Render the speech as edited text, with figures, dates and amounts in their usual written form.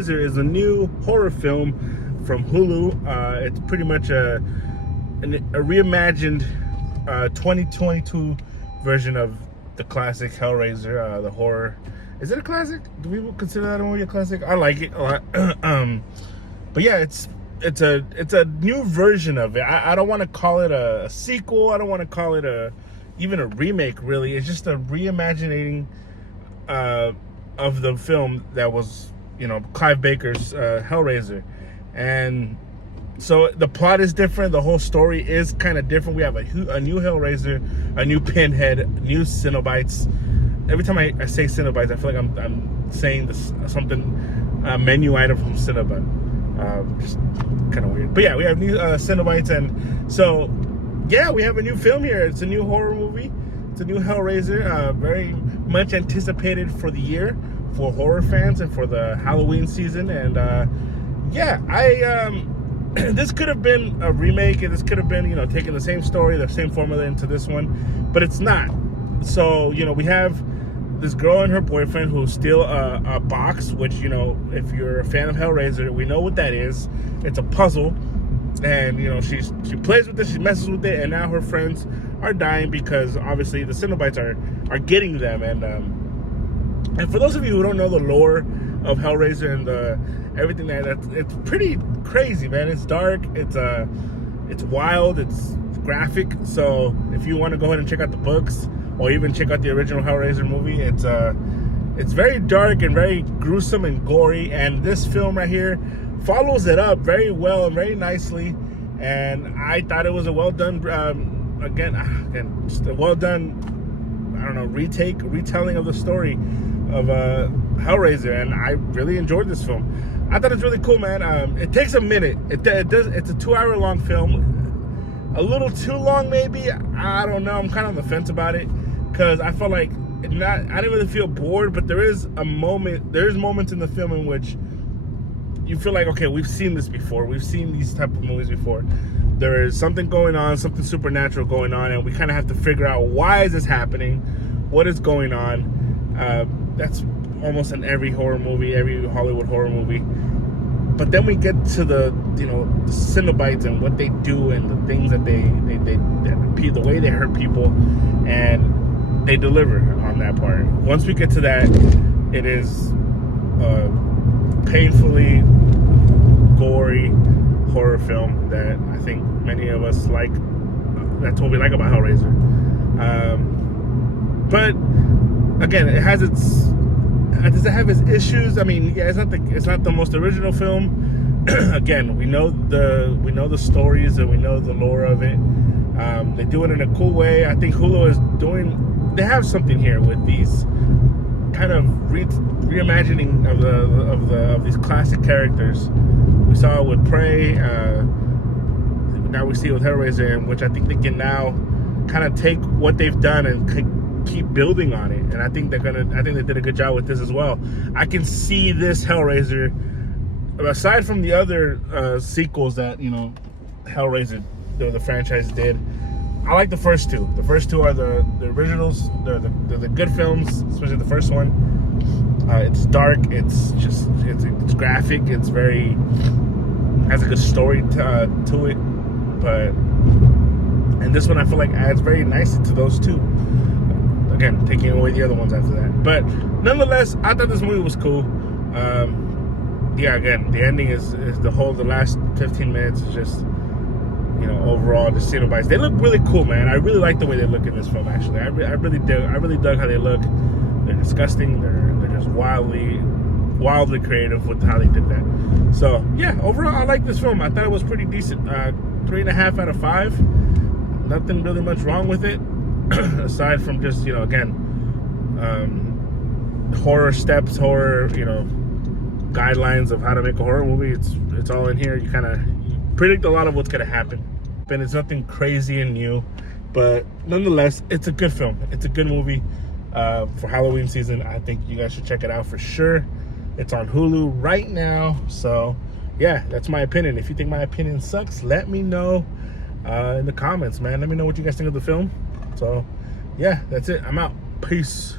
Hellraiser is a new horror film from Hulu. It's pretty much a reimagined 2022 version of the classic Hellraiser, the horror. Is it a classic? Do we consider that a movie a classic? I like it a lot. But yeah, it's a new version of it. I don't want to call it a sequel. I don't want to call it even a remake. Really, it's just a reimagining of the film that was, Clive Baker's Hellraiser. And so the plot is different. The whole story is kind of different. We have a new Hellraiser, a new Pinhead, new Cenobites. Every time I say Cenobites, I feel like I'm saying a menu item from Cinnabon. Just kind of weird. But yeah, we have new Cenobites, and so yeah, we have a new film here. It's a new horror movie. It's a new Hellraiser. Very much anticipated for the year, for horror fans and for the Halloween season. And this could have been a remake, and this could have been, taking the same story, the same formula into this one, but it's not. So, we have this girl and her boyfriend who steal a box, which, if you're a fan of Hellraiser, we know what that is. It's a puzzle, and, she plays with it, she messes with it, and now her friends are dying because, obviously, the Cenobites are getting them. And for those of you who don't know the lore of Hellraiser and everything it's pretty crazy, man. It's dark, it's wild, it's graphic. So if you want to go ahead and check out the books, or even check out the original Hellraiser movie, it's very dark and very gruesome and gory. And this film right here follows it up very well and very nicely. And I thought it was a well done, again, just a well done, retelling of the story of Hellraiser, and I really enjoyed this film. I thought it's really cool, man. It takes a minute. It's a 2-hour long film. A little too long, maybe. I don't know. I'm kind of on the fence about it because I felt like I didn't really feel bored, but there's moments in the film in which you feel like, okay, we've seen this before. We've seen these type of movies before. There is something going on, something supernatural going on, and we kind of have to figure out, why is this happening? What is going on? That's almost in every horror movie, every Hollywood horror movie. But then we get to the Cenobites and what they do and the things that the way they hurt people, and they deliver on that part. Once we get to that, it is painfully gory horror film that I think many of us like. That's what we like about Hellraiser. But again, does it have its issues? I mean, yeah, it's not the most original film. Again, we know the stories and we know the lore of it. They do it in a cool way. I think Hulu they have something here with these kind of reimagining of these classic characters. We saw it with Prey. Now we see it with Hellraiser, in which I think they can now kind of take what they've done and keep building on it. And I think they did a good job with this as well. I can see this Hellraiser, aside from the other sequels that Hellraiser, the franchise did. I like the first two. The first two are the originals. They're the good films, especially the first one. It's dark. It's graphic. It's has a good story to it. And this one I feel like adds very nicely to those two. Again, taking away the other ones after that. But nonetheless, I thought this movie was cool. Again, the ending is the last 15 minutes is just, overall, the Cenobites. They look really cool, man. I really like the way they look in this film, actually. I really dug how they look. They're disgusting. They're just wildly creative with how they did that. So, yeah, overall, I like this film. I thought it was pretty decent. 3.5 out of 5. Nothing really much wrong with it. Aside from just, horror steps, horror, guidelines of how to make a horror movie. It's all in here. You kind of predict a lot of what's going to happen. And it's nothing crazy and new. But nonetheless, it's a good film. It's a good movie for Halloween season. I think you guys should check it out for sure. It's on Hulu right now. So, yeah, that's my opinion. If you think my opinion sucks, let me know in the comments, man. Let me know what you guys think of the film. So, yeah, that's it. I'm out. Peace.